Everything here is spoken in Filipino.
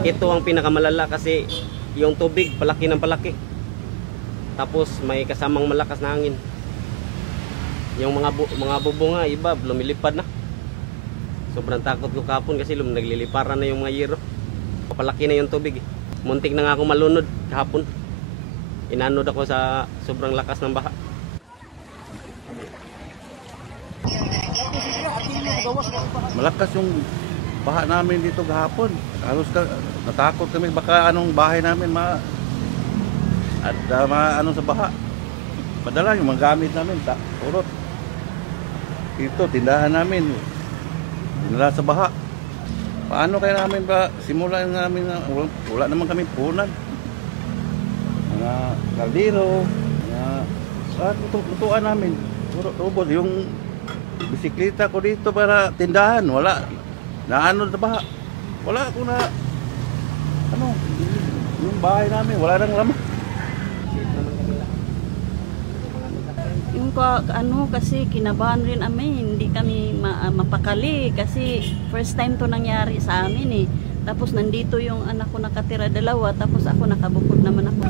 Ito ang pinakamalala kasi yung tubig palaki ng palaki. Tapos may kasamang malakas na hangin. Yung mga bubunga iba lumilipad na. Sobrang takot ko kahapon kasi nagliliparan na yung mga yero. Palaki na yung tubig. Muntik na nga ako malunod kahapon. Inanod ako sa sobrang lakas ng baha. Malakas yung baha namin dito kahapon. Halos natakot kami baka anong bahay namin ano sa baha. Padala yung mga gamit namin, urot. Ito, tindahan namin. Dinala sa baha. Paano kaya namin ba simulan namin na wala naman kami punan. Mga kaldero, mga lutuan namin. Ubos yung bisikleta ko dito para tindahan, wala. Naano sa baha. Wala ako na yung bahay namin, wala nang laman. Yung kasi kinabahan rin hindi kami mapakali kasi first time to nangyari sa amin eh. Tapos nandito yung anak ko nakatira 2, tapos ako nakabukod naman ako.